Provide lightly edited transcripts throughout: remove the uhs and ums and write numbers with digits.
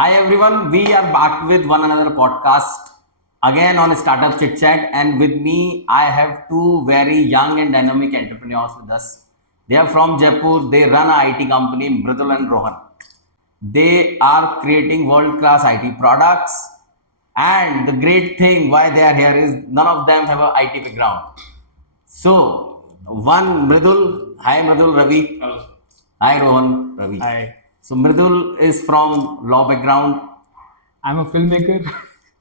Hi everyone, we are back with one another podcast again on Startup Chit Chat, and with me I have two very young and dynamic entrepreneurs with us. They are from Jaipur. They run a IT company, Mridul and Rohan. They are creating world-class IT products, and the great thing why they are here is none of them have a IT background. So one Mridul, hi Mridul, Ravi. Hello, sir. Hi Rohan, Ravi. Hi, So Mridul is from law background. I'm a filmmaker.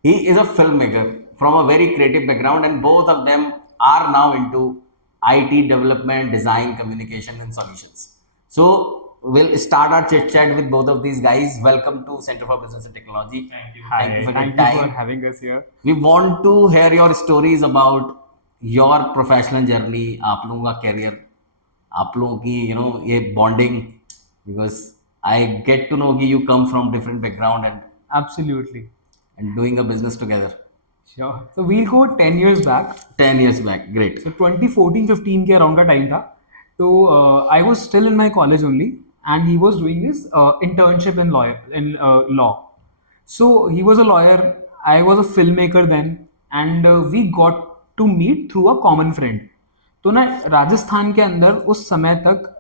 He is a filmmaker from a very creative background, and both of them are now into IT development, design, communication, and solutions. So we'll start our chit chat with both of these guys. Welcome to Center for Business and Technology. Thank you. Thank you Hi, for thank your you for time. having us here. We want to hear your stories about your professional journey, आप लोगों का career, आप लोगों की ये bonding, because I get to know कि you come from different background Absolutely. and doing a business together. Sure. So we'll go 10 years back. 10 years back, great. So 2014-15 के around का time था. So I was still in my college only, and he was doing his internship in law. So he was a lawyer. I was a filmmaker then, and we got to meet through a common friend. तो ना राजस्थान के अंदर उस समय तक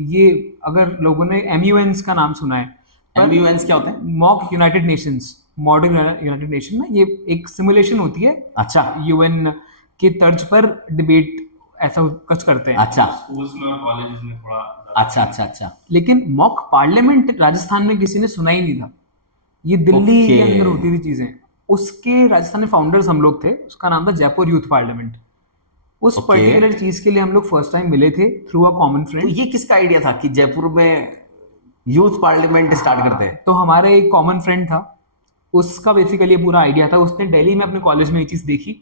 ये अगर लोगों ने MUNs का नाम सुना है, MUNs क्या होते हैं? Mock United Nations, modern United nation में ये एक सिमुलेशन होती है अच्छा UN के तर्ज पर डिबेट ऐसा कुछ करते हैं. अच्छा स्कूल्स में और कॉलेजेस में थोड़ा अच्छा अच्छा अच्छा लेकिन मॉक पार्लियामेंट राजस्थान में किसी ने सुना ही नहीं था. ये दिल्ली के Okay. अंदर होती थी चीजें. उसके राजस्थान में फाउंडर्स हम लोग थे. उसका नाम था जयपुर यूथ पार्लियामेंट. उस Okay. पर्टिकुलर चीज के लिए हम लोग फर्स्ट टाइम मिले थे थ्रू अ कॉमन तो फ्रेंड. ये किसका आइडिया था कि जयपुर में यूथ पार्लियामेंट स्टार्ट करते हैं? तो हमारा एक कॉमन फ्रेंड था, उसका बेसिकली पूरा आइडिया था. उसने दिल्ली में अपने कॉलेज में ये चीज देखी,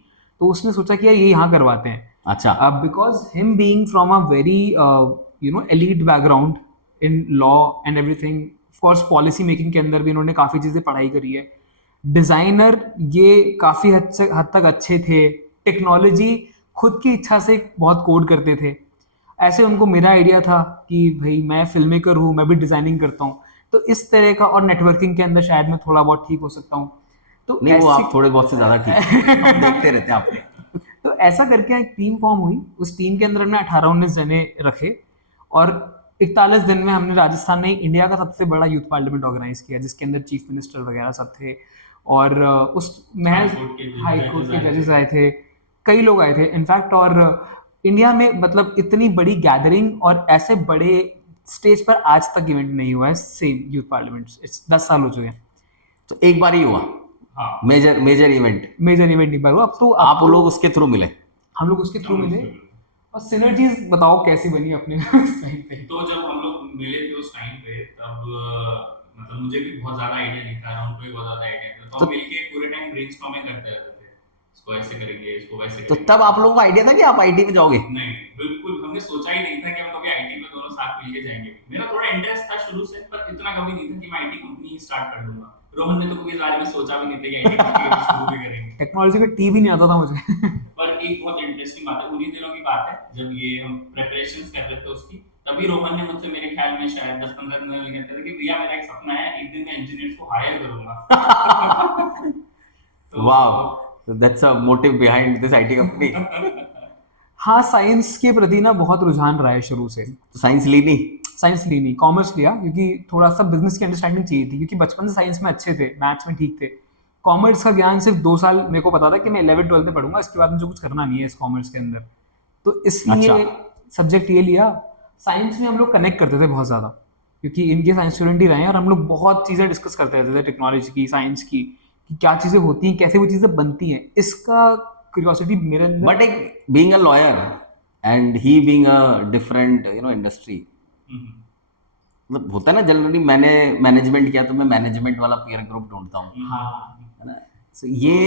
तो उसने सोचा कि यार ये यहाँ करवाते हैं. अच्छा because him being from a very elite background in law and everything, of course policy making के अंदर भी इन्होंने काफ़ी चीज़ें पढ़ाई करी है. डिज़ाइनर ये काफ़ी हद तक अच्छे थे. टेक्नोलॉजी खुद की इच्छा से बहुत कोड करते थे. ऐसे उनको मेरा आइडिया था कि भाई मैं फिल्म मेकर हूँ, मैं भी डिज़ाइनिंग करता हूँ, तो इस तरह का. और नेटवर्किंग के अंदर शायद मैं थोड़ा बहुत ठीक हो सकता हूँ. तो नहीं, वो ऐसी- आप थोड़े बहुत से ज्यादा ठीक हैं। हम देखते रहते हैं आपको. तो ऐसा करके एक टीम फॉर्म हुई. उस टीम के अंदर हमने 18-19 जने रखे, और 41 दिन में हमने राजस्थान में इंडिया का सबसे बड़ा यूथ पार्लियामेंट ऑर्गेनाइज किया, जिसके अंदर चीफ मिनिस्टर वगैरह सब थे. और उस महज हाई कोर्ट के जजेस आए थे, कई लोग आए थे इनफैक्ट. और इंडिया में मतलब इतनी बड़ी गैदरिंग और ऐसे बड़े स्टेज पर आज तक इवेंट नहीं हुआ है. सेम यूथ पार्लियामेंट 10 साल हो चुके हैं. तो एक बार ही हुआ हाँ मेजर इवेंट. मेजर इवेंट नहीं पर हुआ. अब तो आप लोग उसके थ्रू मिले? हम लोग उसके थ्रू मिले. और सिनर्जीज बताओ कैसी बनी अपने टाइम पे. तो जब हम लोग मिले थे उस टाइम पे, तब मतलब मुझे भी बहुत ज्यादा आइडिया नहीं था, उनको भी बहुत ज्यादा आइडिया था. तो तो- हम मिलके पूरे टाइम ब्रेनस्टॉर्मिंग करते रहते थे, इसको ऐसे करेंगे, इसको वैसे तो करेंगे. तब आप लोगों को आइडिया था कि आप आईटी में जाओगे? नहीं, बिल्कुल हमने सोचा ही नहीं था कि हम कभी आईटी में दोनों साथ मिलके जाएंगे. मेरा थोड़ा इंटरेस्ट था शुरू से, पर इतना कभी नहीं था कि मैं आईटी कंपनी स्टार्ट कर लूंगा. रोहन ने तो कभी इस बारे में सोचा भी नहीं था कि आईटी कंपनी शुरू भी करेंगे. टेक्नोलॉजी का टी भी नहीं आता था मुझे. पर एक बहुत इंटरेस्टिंग बात है, उन्हीं दिनों की बात है जब ये हम प्रिपरेशंस कर रहे थे उसकी, तभी रोहन ने मुझसे मेरे ख्याल में शायद 10-15 दिन पहले कहते थे कि भैया मेरा एक सपना है, एक दिन मैं इंजीनियर्स को हायर करूंगा. तो wow, so that's a motive behind this IT company. हाँ, साइंस के प्रति ना बहुत रुझान रहा है शुरू से. तो साइंस ली नहीं? साइंस ली नहीं, कॉमर्स लिया, क्योंकि थोड़ा सा बिजनेस की अंडरस्टैंडिंग चाहिए थी. क्योंकि बचपन से साइंस में अच्छे थे, मैथ्स में ठीक थे. कॉमर्स का ज्ञान सिर्फ 2 साल मेरे को पता था कि मैं 11th-12th में पढ़ूंगा, इसके बाद मुझे कुछ करना नहीं है इस कॉमर्स के अंदर. तो इसलिए अच्छा. सब्जेक्ट ये लिया. साइंस में हम लोग कनेक्ट करते थे बहुत ज़्यादा, क्योंकि इनके साइंस स्टूडेंट ही रहे हैं, और हम लोग बहुत चीज़ें डिस्कस करते रहते थे टेक्नोलॉजी की, साइंस की, कि क्या चीज़ें होती हैं, कैसे वो चीज़ें बनती हैं. इसका क्यूरियोसिटी मेरे अंदर. बट एक being a lawyer and he being a different industry, मतलब होता है ना जनरली. मैंने मैनेजमेंट किया तो मैं मैनेजमेंट वाला पीयर ग्रुप ढूंढता हूँ, हाँ, है ना. सो ये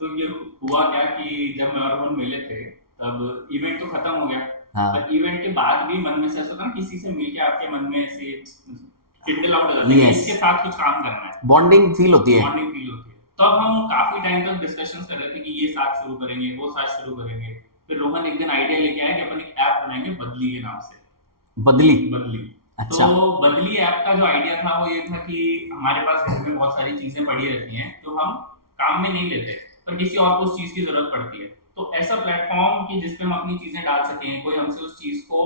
तो ये हुआ क्या कि जब मैं और रोहन मिले थे, तब इवेंट तो खत्म हो गया. हाँ. पर इवेंट के बाद भी मन में से ऐसा था ना, किसी से मिलके आपके मन में ऐसे किंडल आउट हो जाता है कि Yes. इसके साथ कुछ काम करना है, बॉन्डिंग फील होती है. बॉन्डिंग फील होती है. तब हम काफी टाइम तक डिस्कशंस कर रहे थे कि ये साथ शुरू करेंगे, वो साथ शुरू करेंगे. फिर रोहन एक दिन आइडिया लेके आया कि अपन एक ऐप बनाएंगे बदली के नाम से. बदली. बदली अच्छा। तो बदली ऐप का जो आइडिया था वो ये था कि हमारे पास घर में बहुत सारी चीजें पड़ी रहती हैं जो हम काम में नहीं लेते, पर किसी और को उस चीज की जरूरत पड़ती है। तो ऐसा प्लेटफॉर्म कि जिसपे हम अपनी चीजें डाल सकें, कोई हमसे उस चीज को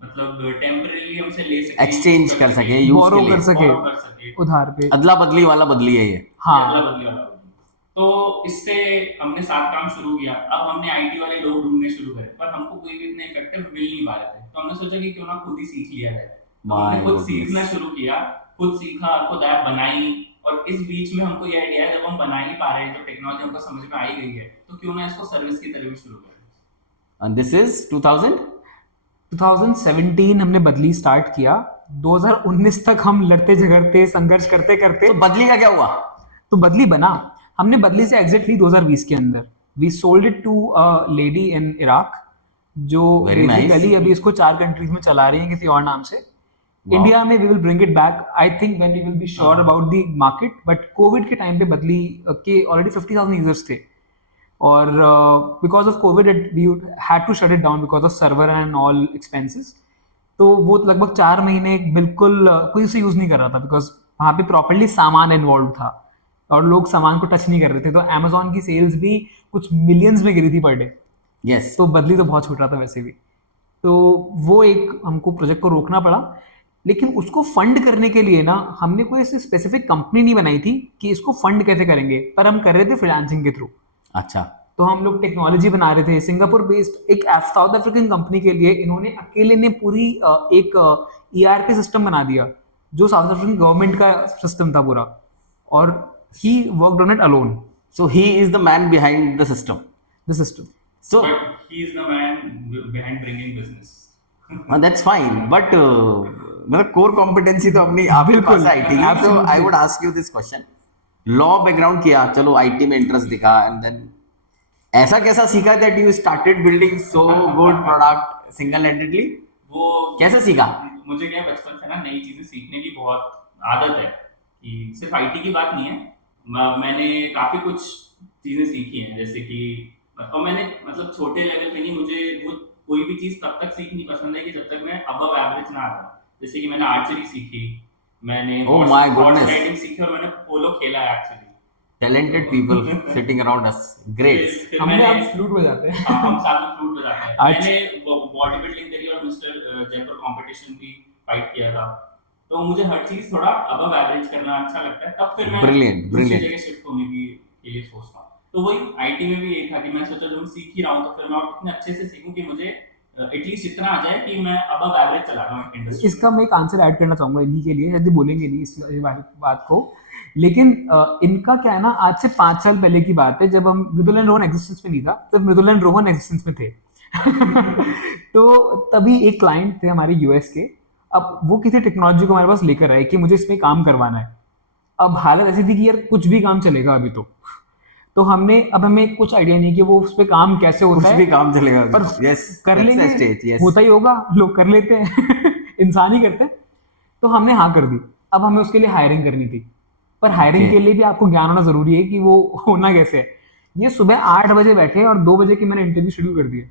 मतलब टेम्परेली हमसे ले सके, एक्सचेंज कर सके, यूज बोरो के लिए, कर सके borrow कर सके, उधार पे। अदला बदली वाला बदली है ये। हाँ अदला बदली वाला होगी। तो इससे हमने साथ काम शुरू किया। अब हमने आईटी वाले लोग ढूंढने शुरू करे, पर हमको कोई भी इतने इफेक्टिव मिल नहीं पा रहे थे। तो हमने सोचा कि क्यों ना खुद ही सीख लिया जाए। तो हमने My खुद goodness. सीखना शुरू किया, खुद सीखा, खुद ऐप बनाई। और इस बीच में हमको ये आइडिया है, जब हम बना ही पा रहे हैं, जब टेक्नोलॉजी हमको समझ में आ ही गई है, तो क्यों ना इसको सर्विस की तरह भी शुरू करें। And this is 2000? 2017 हमने बदली स्टार्ट किया। 2019 तक हम लड़ते झगड़ते संघर्ष करते करते तो बदली का क्या हुआ? तो बदली बना। हमने बदली से एग्जिट ली 2020 के अंदर। We sold it to a lady in Iraq, जो Very nice. बेसिकली अभी इसको 4 कंट्रीज में चला रही है किसी और नाम से। Wow. इंडिया में we will bring it back, I think when we will be sure about the market. But Covid के टाइम पे बदली के ऑलरेडी 50,000 यूजर्स थे, और because of Covid we had to shut it down because of server and all expenses. तो वो लगभग 4 महीने बिल्कुल कोई उसे यूज नहीं कर रहा था, बिकॉज वहाँ पे प्रॉपरली सामान इन्वॉल्व था और लोग सामान को टच नहीं कर रहे थे। तो अमेजोन की सेल्स भी कुछ मिलियंस में गिरी थी पर डे। Yes. तो बदली तो बहुत छूट रहा था वैसे भी। तो वो एक हमको प्रोजेक्ट को रोकना पड़ा। लेकिन उसको फंड करने के लिए ना हमने कोई ऐसी स्पेसिफिक कंपनी नहीं बनाई थी कि इसको फंड कैसे करेंगे, पर हम कर रहे थे फ्रीलांसिंग के थ्रू। अच्छा। तो हम लोग टेक्नोलॉजी बना रहे थे। सिंगापुर बेस्ड एक साउथ अफ्रीकन कंपनी के लिए इन्होंने अकेले ने पूरी एक ERP सिस्टम बना दिया, जो साउथ अफ्रीकन गवर्नमेंट का सिस्टम था पूरा, और he worked on it alone, So he is the man behind the system. The system. So But he is the man behind bringing business. that's fine. But मतलब core competency तो अपनी आपके बिल्कुल, पास IT की। So absolutely. I would ask you this question. Law background किया, चलो IT में interest दिखा, and then ऐसा कैसा सीखा that you started building so good product single handedly? वो कैसे सीखा? मुझे क्या है, बचपन से ना नई चीजें सीखने की बहुत आदत है, कि सिर्फ आईटी की बात नहीं है। मैंने काफी कुछ चीजें सीखी हैं, जैसे कि और मैंने मतलब छोटे लेवल पे नहीं, मुझे वो कोई भी चीज तब तक सीखनी पसंद है कि जब तक मैं अबव एवरेज ना आ जाऊं। जैसे कि मैंने आर्चरी सीखी, मैंने Oh my goodness. राइडिंग सीखी, और मैंने पोलो खेला है actually. Talented people sitting around us. Great. फिर हमने मैंने आप फ्लूट बजाते हैं। हाँ, हम साथ में फ्लूट बजाते हैं। अच्छा। मैंने बॉडी बिल्डिंग करी और मिस्टर जयपुर कंपटीशन भी फाइट किया था। तो मुझे हर चीज थोड़ा अबव एवरेज करना अच्छा लगता है। तब फिर मैं Brilliant, दूसरी brilliant. जगह शिफ्ट होने के लिए सोचता हूँ। तो वही आईटी में भी यही था कि मैं सोचा जब मैं सीख ही रहा हूँ, तो फिर मैं और इतने अच्छे से सीखूं कि मुझे एटलीस्ट इतना आ जाए कि मैं अबव एवरेज चला रहा हूँ इंडस्ट्री। इसका मैं एक आंसर ऐड करना चाहूंगा इन्हीं के लिए, यदि बोलेंगे नहीं इस बात को। लेकिन इनका क्या है ना, आज से 5 साल पहले की बात है, जब हम मृदुल एंड रोहन एग्जिस्टेंस में नहीं था, तब मृदुल एंड रोहन एग्जिस्टेंस में थे। तो तभी एक क्लाइंट थे हमारे यूएस के। अब वो किसी टेक्नोलॉजी को हमारे पास लेकर आए कि मुझे इसमें काम करवाना है। अब हालत ऐसी थी कि यार कुछ भी काम चलेगा अभी तो हमें कुछ आइडिया नहीं कि वो उस पर काम कैसे होता कुछ है, भी काम चलेगा। पर Yes. कर That's the लेंगे, stage. Yes. होता ही होगा, लोग कर लेते हैं। इंसान ही करते हैं। तो हमने हाँ कर दी। अब हमें उसके लिए हायरिंग करनी थी, पर हायरिंग Okay. के लिए भी आपको ज्ञान होना जरूरी है कि वो होना कैसे है। ये सुबह 8 बजे बैठे और 2 बजे की मैंने इंटरव्यू शेड्यूल कर दिए।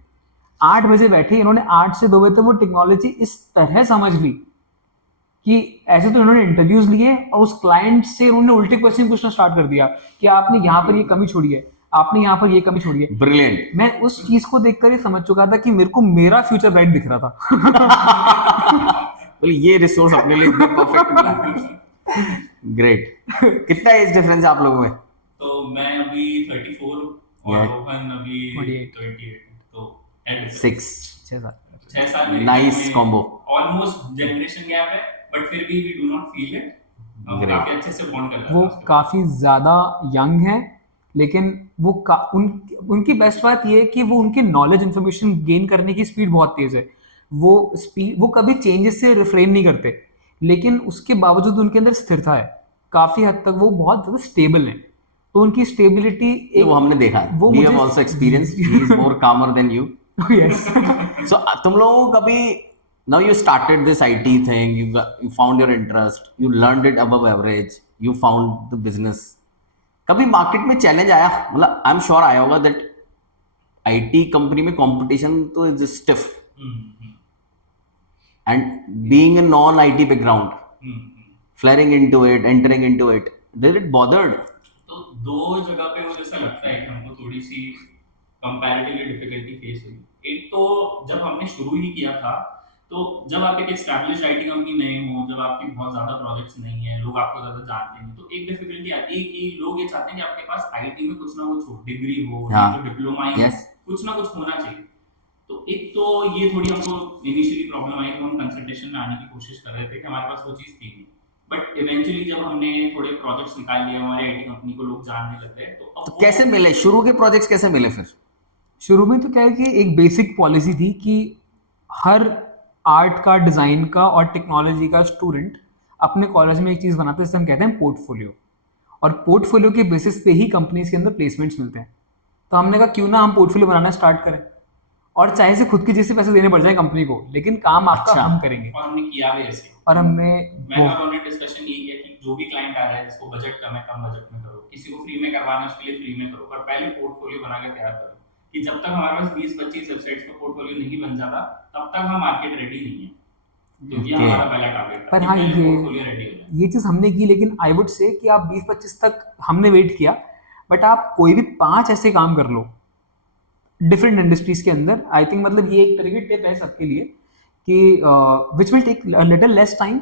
8 बजे बैठे, इन्होंने 8 से 2 बजे तक वो टेक्नोलॉजी इस तरह समझ ली कि ऐसे तो इन्होंने इंटरव्यूज लिए और उस क्लाइंट से उन्होंने उल्टे क्वेश्चन पूछना स्टार्ट कर दिया कि आपने यहाँ पर ये कमी छोड़ी है, आपने यहाँ पर ये कमी छोड़ी है। Brilliant. मैं उस चीज को देखकर ही समझ चुका था कि मेरे को मेरा फ्यूचर ब्राइट दिख रहा था। बोले ये रिसोर्स अपने लिए एकदम परफेक्ट मिला। ग्रेट। कितना एज डिफरेंस है आप लोगों में? तो मैं अभी 34 और Yeah. रोहन अभी 28. 28। तो 6. 6 साल Nice combo. Almost generation gap है, बट फिर भी we do not feel it. Great. काफी अच्छे से बॉन्ड कर रहा वो है। काफी ज्यादा यंग है, लेकिन वो उनकी बेस्ट बात ये है कि वो उनकी नॉलेज इंफॉर्मेशन गेन करने की स्पीड बहुत तेज है। वो कभी चेंजेस से रिफ्रेन नहीं करते, लेकिन उसके बावजूद उनके अंदर स्थिरता है। काफी हद तक वो बहुत ज्यादा स्टेबल है। तो उनकी स्टेबिलिटी वो हमने देखा है। वो We have मुझे- also experienced. He is more calmer than you. Yes. So तुम लोगों को कभी now you started this IT thing, you found your interest, you learned it above average, you found the business. कभी market में challenge आया? मतलब I am sure आया होगा दैट आईटी कंपनी में कंपटीशन तो is stiff. And being a non-IT background, flaring into it, entering into it, did it bothered? तो दो जगह पे मुझे ऐसा लगता है कि हमको थोड़ी सी कंपैरेटिवली डिफिकल्टी फेस हुई। एक तो जब हमने शुरू ही किया था, तो जब आप एक एस्टैब्लिश्ड आईटी कंपनी नए हो, जब आपकी बहुत ज़्यादा प्रोजेक्ट्स नहीं है, लोग आपको ज़्यादा जानते नहीं, तो एक डिफिकल्टी आती है कि लोग ये चाहते हैं कि आपके पास आईटी में कुछ ना कुछ हो, डिग्री हो, हाँ, या तो डिप्लोमा ही हो, yes, कुछ ना कुछ होना चाहिए। तो एक तो ये थोड़ी हमको इनिशियली प्रॉब्लम आई, तो हम कंसल्टेशन में आने की कोशिश कर रहे थे कि हमारे पास वो चीज़ थी नहीं। बट इवेंचुअली जब हमने थोड़े प्रोजेक्ट्स निकाल लिए, हमारे आईटी कंपनी को लोग जानने लग गए, तो अब तो वो कैसे मिले शुरू के प्रोजेक्ट्स, कैसे मिले फिर? शुरू में तो क्या है कि एक बेसिक पॉलिसी थी कि हर आर्ट का, डिज़ाइन का और टेक्नोलॉजी का स्टूडेंट अपने कॉलेज में एक चीज़ बनाता है जिसे हम कहते हैं पोर्टफोलियो, और पोर्टफोलियो के बेसिस पे ही कंपनीज के अंदर प्लेसमेंट्स मिलते हैं। तो हमने कहा क्यों ना हम पोर्टफोलियो बनाना स्टार्ट करें, और चाहे से खुद की जैसे पैसे देने पड़ जाए कंपनी को, लेकिन काम आपका अच्छा। हम करेंगे। और हमने किया भी ऐसे। और हमने मैंने और उन्होंने डिस्कशन ये किया कि जो भी क्लाइंट आ रहा है जिसको बजट कम है, कम बजट में करो, किसी को फ्री में करवाना है उसके लिए फ्री में करो, पर पहले पोर्टफोलियो बना के तैयार करो, कि जब तक हमारे पास 20-25 वेबसाइट्स पे पोर्टफोलियो नहीं बन जाता, तब तक हम मार्केट रेडी नहीं है। तो ये Okay. हमारा पहला टारगेट था पर कि हाँ, पहले ये पोर्टफोलियो रेडी हो जाए। ये चीज़ हमने की, लेकिन आई वुड से कि आप 20-25 तक हमने वेट किया, बट आप कोई भी 5 ऐसे काम कर लो डिफरेंट इंडस्ट्रीज के अंदर। आई थिंक मतलब ये एक तरह की टिप है सबके लिए कि which will take little less time,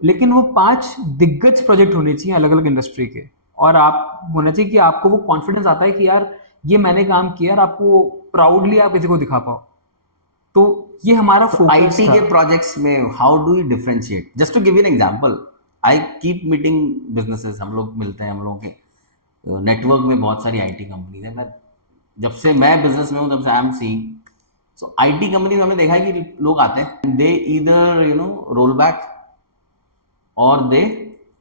लेकिन वो 5 दिग्गज प्रोजेक्ट होने चाहिए अलग अलग इंडस्ट्री के, और आप होना चाहिए कि आपको वो कॉन्फिडेंस आता है कि यार ये मैंने काम किया, और आपको प्राउडली आप किसी को दिखा पाओ। तो ये हमारा फोकस आईटी था। के प्रोजेक्ट्स में how do you differentiate? Just to give you an example, I keep meeting businesses, हम लोग मिलते हैं, हम लोगों के नेटवर्क में बहुत सारी आईटी कंपनीज है। मैं जब से मैं बिजनेस में हूँ तब से I am seeing, so IT company में हमने देखा है कि लोग आते हैं, दे ईदर रोल बैक और they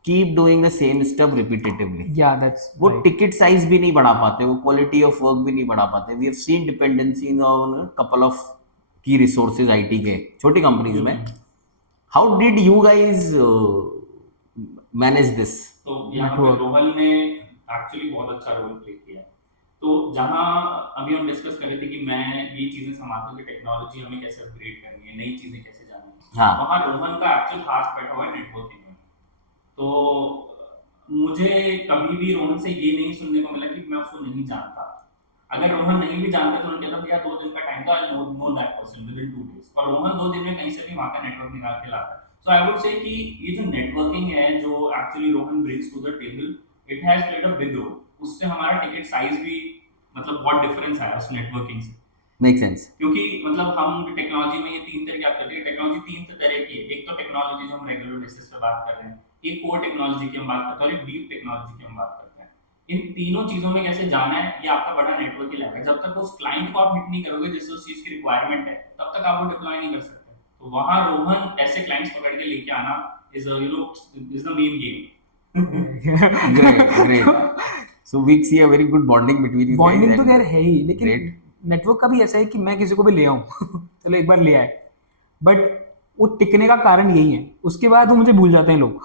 keep doing the same stuff repetitively. या दैट्स वो टिकट साइज भी नहीं बढ़ा पाते, वो क्वालिटी ऑफ वर्क भी नहीं बढ़ा पाते। We have seen dependency on couple of key resources IT के छोटी कंपनीज में। How did you guys manage this? तो यहाँ पे Network. रोहन ने एक्चुअली बहुत अच्छा रोल प्ले किया। तो जहाँ अभी हम डिस्कस कर रहे थे कि मैं ये चीजें संभालता हूँ कि टेक्नोलॉजी हमें कैसे अपग्रेड करनी है, नई चीजें कैसे जाननी है, हाँ, वहाँ रोहन का एक्चुअल हाथ बैठा हुआ है नेटवर्किंग में। तो मुझे कभी भी रोहन से ये नहीं सुनने को मिला कि मैं उसको नहीं जानता। अगर रोहन नहीं भी जानता तो उन्होंने कहता भैया 2 दिन का टाइम था, I know that person with in 2 days, और रोहन 2 दिन में कहीं से भी वहाँ का नेटवर्क निकाल के लाता है। सो आई वुड से कि ये जो नेटवर्किंग है जो actually Rohan brings to the table, it has played a big role. उससे हमारा टिकट साइज भी मतलब बहुत डिफरेंस आया उस नेटवर्किंग से। Make sense. क्योंकि मतलब हम टेक्नोलॉजी में ये 3 तरह की बात करते हैं। टेक्नोलॉजी 3 तरह की है। एक तो टेक्नोलॉजी जो हम रेगुलर बेसिस पे बात कर रहे हैं, एक कोर टेक्नोलॉजी की हम बात करते हैं, और एक डीप टेक्नोलॉजी की हम बात करते हैं। इन तीनों चीजों में कैसे जाना है, ये आपका बड़ा नेटवर्क ही लगेगा। जब तक उस क्लाइंट को आप हिट नहीं करोगे जिससे उस चीज की रिक्वायरमेंट है, तब तक आप वो डिप्लॉय नहीं कर सकते। तो वहां रोहन ऐसे क्लाइंट्स पकड़ के लेके आना is the main game. Great. So we see a very good bonding between you. Bonding तो खैर है ही, लेकिन Great. नेटवर्क का भी ऐसा है कि मैं किसी को भी ले आऊँ चलो एक बार ले आए, बट वो टिकने का कारण यही है, उसके बाद वो मुझे भूल जाते हैं लोग।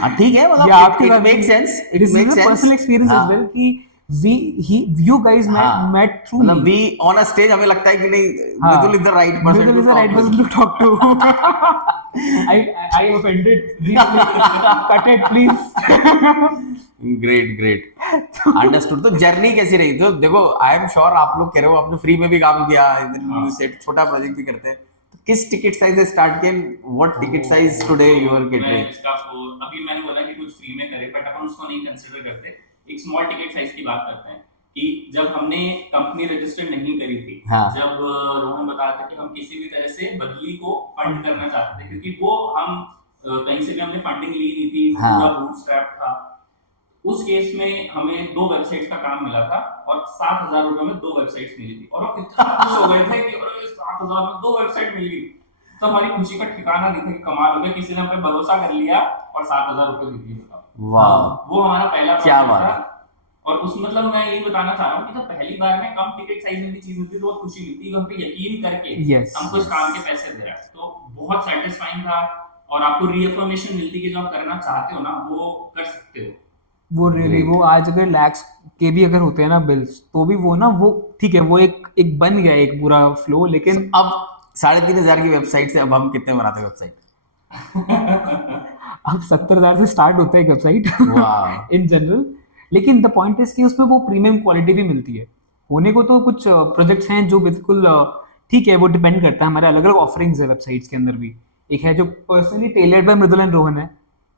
हाँ, ठीक है, मतलब या आपके it साथ makes भी- sense, it This is makes a sense. personal experience हाँ, as well कि you guys हाँ, met through मतलब me. we on a stage हमें लगता है कि नहीं, हाँ, Vidul is the right person Vidul to is the talk right to. person to talk to. I offended. Cut it please. Great understood. तो journey कैसी रही? तो देखो, आई एम श्योर आप लोग कह रहे हो आपने फ्री में भी काम किया, सेट छोटा प्रोजेक्ट भी करते हैं, तो किस टिकट साइज से स्टार्ट किया? What ticket size today you are मैं गेटिंग? इसका अभी मैंने बोला कि कुछ फ्री में करे, बट अपन उसको नहीं कंसीडर करते। एक स्मॉल टिकट साइज की बात करते हैं कि जब हमने कंपनी रजिस्टर नहीं करी थी, हाँ, जब रोहन बता था कि हम किसी भी तरह से बदली को फंड करना चाहते थे, क्योंकि वो हम कहीं से भी हमने फंडिंग ली नहीं थी, हाँ, पूरा बूटस्ट्रैप था। उस केस में हमें 2 वेबसाइट्स का काम मिला था और 7,000 रुपए में 2 वेबसाइट्स मिली थी, और हम इतना खुश हो गए थे कि अरे 7,000 में 2 वेबसाइट मिल गई। तो हमारी खुशी का ठिकाना नहीं था कि कमाल हो गया, किसी ने हम पे भरोसा कर लिया और 7,000 रुपए दे दिए। बताओ, वाह, वो हमारा पहला क्या project बात था। और उस मतलब मैं यही बताना चाह रहा हूँ कि जब पहली बार में कम टिकट साइज में भी चीज मिलती है तो बहुत खुशी मिलती है, हम पे यकीन करके Yes. हमको इस काम के पैसे दे रहा है, तो बहुत सेटिस्फाइंग था। और आपको रीअफर्मेशन मिलती है कि जो आप करना चाहते हो ना वो कर सकते हो। वो रियली Great. वो आज अगर लैक्स के भी अगर होते हैं ना बिल्स, तो भी वो ना वो ठीक है, वो एक बन गया एक पूरा फ्लो, लेकिन अब 3,500 की वेबसाइट से अब हम कितने बनाते हैं वेबसाइट? अब 70,000 से स्टार्ट होता है एक वेबसाइट वाह। In general. लेकिन द पॉइंट इज कि उसमें वो प्रीमियम क्वालिटी भी मिलती है। होने को तो कुछ प्रोजेक्ट्स हैं जो बिल्कुल ठीक है, वो डिपेंड करता है, हमारे अलग अलग ऑफरिंग्स है वेबसाइट्स के अंदर भी। एक है जो personally tailored by Mridul and Rohan है,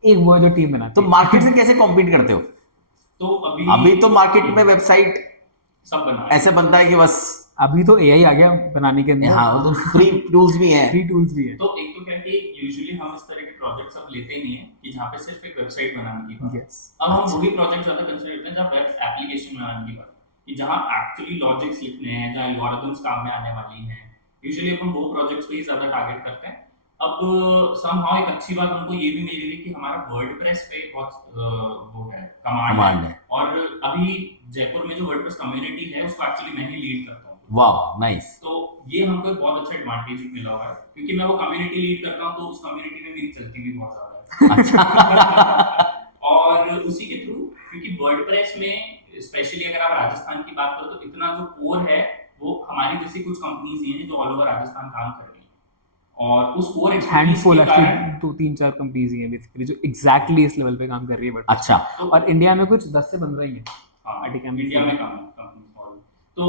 एक वो है जो टीम बनाती तो है। मार्केट से कैसे कॉम्पीट करते हो? तो अभी तो मार्केट में वेबसाइट सब बना ऐसे बनता है कि बस अभी तो एआई आ गया बनाने के अंदर, हाँ, वो तो फ्री टूल्स भी हैं। फ्री टूल्स भी है। तो एक तो क्या है कि यूजुअली हम इस तरह के प्रोजेक्ट्स अब लेते नहीं है कि जहाँ पे सिर्फ एक वेबसाइट बनाने की बात। यस, अब हम वही प्रोजेक्ट ज्यादा कंसिडर करते हैं जहाँ वेब एप्लीकेशन बनाने की बात, कि जहाँ एक्चुअली लॉजिक्स लिखने हैं, जहाँ एल्गोरिथम्स काम में आने वाली हैं। यूजुअली अपन वो प्रोजेक्ट्स को ही ज्यादा टारगेट करते हैं। अब समहाउ एक अच्छी बात हमको ये भी मिल रही है कि हमारा वर्डप्रेस पे बहुत वो है, कमांड है। और अभी जयपुर में जो वर्डप्रेस कम्युनिटी है उसको एक्चुअली मैं ही लीड करता हूँ। वाह, नाइस। तो ये हमको एक बहुत अच्छा एडवांटेज मिला हुआ है, क्योंकि मैं वो कम्युनिटी लीड करता हूँ, तो उस कम्युनिटी में मेरी चलती भी बहुत ज्यादा है। और उसी के थ्रू, क्योंकि वर्डप्रेस में स्पेशली अगर आप राजस्थान की बात करो तो इतना जो कोर है वो हमारी जैसी कुछ कंपनीज ही हैं जो ऑल ओवर राजस्थान काम कर रही हैं। और उस कोर हैंडफुल एक्चुअली 2-3-4 कंपनीज ही हैं बेसिकली जो एग्जैक्टली इस लेवल पे काम कर रही है। बट अच्छा, और इंडिया में कुछ 10 से 15 ही है। हाँ, ITCAM में इंडिया में कम कंपनी। तो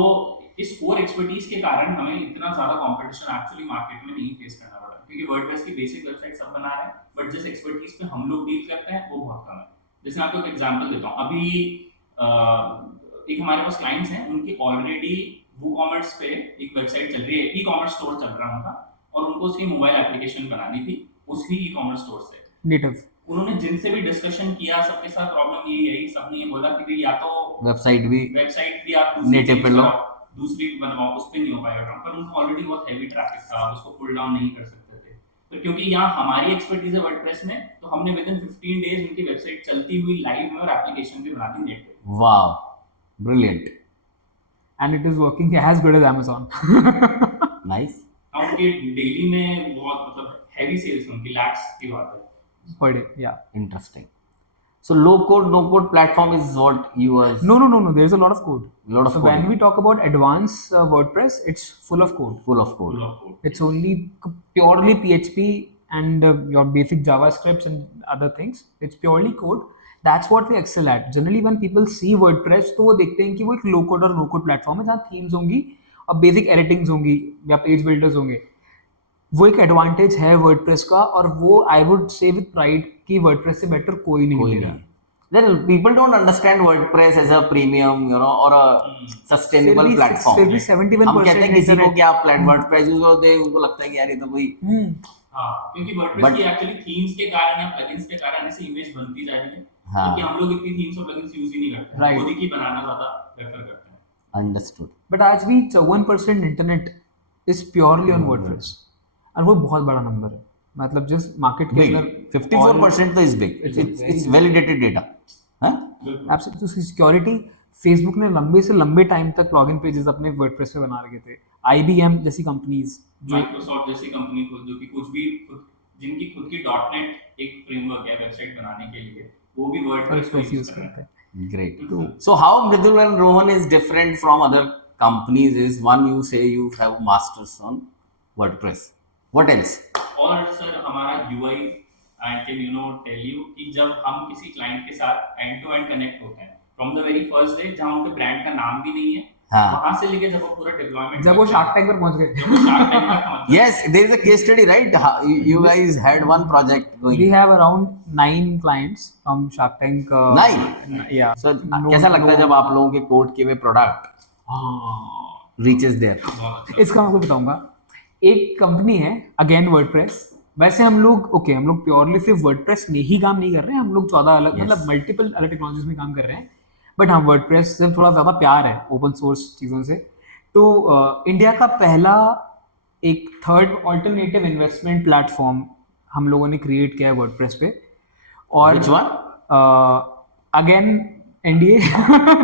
इस कोर एक्सपर्टीज के कारण हमें इतना ज्यादा कंपटीशन एक्चुअली मार्केट में नहीं फेस करना पड़ा, क्योंकि वर्डप्रेस की बेसिक वेबसाइट सब बना रहे हैं, बट जिस एक्सपर्टीज पे हम लोग डील करते हैं वो बहुत कम है। जैसे मैं आपको एक एग्जांपल देता हूँ, अभी एक हमारे पास क्लाइंट्स हैं, उनकी ऑलरेडी वूकॉमर्स पे एक वेबसाइट चल रही है, ई कॉमर्स स्टोर चल रहा है उनका, और उनको उसकी मोबाइल एप्लीकेशन बनानी थी उसी ई कॉमर्स स्टोर से नेटिव। उन्होंने जिनसे भी डिस्कशन किया सबके साथ प्रॉब्लम यही है, सबने ये बोला कि भाई या तो वेबसाइट भी आप नेटिव पे लो, दूसरी बनवाओ, उस पे नहीं हो पाएगा काम। पर उनका ऑलरेडी बहुत हैवी ट्रैफिक था, उसको पुल डाउन नहीं कर सकते थे। तो क्योंकि यहाँ हमारी एक्सपर्टीज है वर्डप्रेस में, तो हमने विद इन 15 डेज उनकी वेबसाइट चलती हुई लाइव में और एप्लीकेशन भी बना दी नेटिव। Wow, brilliant, and it is working as good as Amazon। Nice. उनके डेली में बहुत मतलब हैवी सेल्स, उनकी लैक्स की बात है per day, yeah. Interesting. So low code, no code platform is what you are. No. There's a lot of code. Lot of so code. when we talk about advanced WordPress, it's full of code. Full of code. full of code. It's only purely PHP and your basic JavaScripts and other things. It's purely code. That's what we excel at. Generally, when people see WordPress, तो वो देखते हैं कि वो एक low code और no code platform है जहाँ themes होंगी और basic editings होंगी या page builders होंगे। वो एक एडवांटेज है वर्डप्रेस का, और वो I would say with pride कि वर्डप्रेस से बेटर कोई नहीं है। Then people don't understand WordPress as a premium, you know, or a sustainable platform. फिर भी 71% हम कहते हैं किसी को कि आप WordPress यूज करो, तो उनको लगता है कि यार ये तो कोई हाँ, क्योंकि वर्डप्रेस की एक्चुअली थीम्स के कारण या प्लगइन्स के कारण ऐसी इमेज बनती जा रही है, क्योंकि हम लोग इतनी थीम्स और प्लगइन्स यूज ही नहीं करते हैं, खुद ही की बनाना ज्यादा प्रेफर करते हैं। अंडरस्टूड। बट आज भी 54% internet is purely on WordPress, और वो बहुत बड़ा नंबर है। मतलब जिस मार्केट के अंदर 54% तो is big, it's validated data. Absolutely. Security, Facebook ने लंबे से लंबे टाइम तक लॉगिन पेजेस अपने वर्डप्रेस पे बना रखे थे। IBM जैसी कंपनीज, माइक्रोसॉफ्ट जैसी कंपनी जो कि कुछ भी जिनकी खुद की .NET एक फ्रेमवर्क है वेबसाइट बनाने के लिए, वो भी वर्डप्रेस को यूज करते हैं। Great. So how Mridul and Rohan is different from other companies is, one, you say you have masters on WordPress. What else? और सर हमारा UI, I can tell you कि जब हम किसी क्लाइंट के साथ एंड टू एंड कनेक्ट होते हैं from the very first day, जहाँ उनके ब्रांड का नाम भी नहीं है, वहां से लेके जब वो पूरा डिप्लॉयमेंट, जब वो शार्क टैंक पर पहुंच गए, जब वो शार्क टैंक तक पहुंच गए। Yes, there is a case study, right? You guys had one project going. We have around 9 clients from Shark Tank. 9? Yeah. So कैसा लगता है जब आप लोगों के कोड किए हुए प्रोडक्ट reaches there? बहुत अच्छा। इसका मैं आपको बताऊंगा। एक कंपनी है अगेन वर्डप्रेस। वैसे हम लोग प्योरली सिर्फ वर्डप्रेस में ही काम नहीं कर रहे हैं, हम लोग 14 अलग मतलब मल्टीपल अलग टेक्नोलॉजीज में काम कर रहे हैं। बट हाँ, वर्डप्रेस से थोड़ा ज़्यादा प्यार है ओपन सोर्स चीज़ों से। तो इंडिया का पहला एक थर्ड ऑल्टरनेटिव इन्वेस्टमेंट प्लेटफॉर्म हम लोगों ने क्रिएट किया है वर्डप्रेस पे। और Which one? अगेन NDA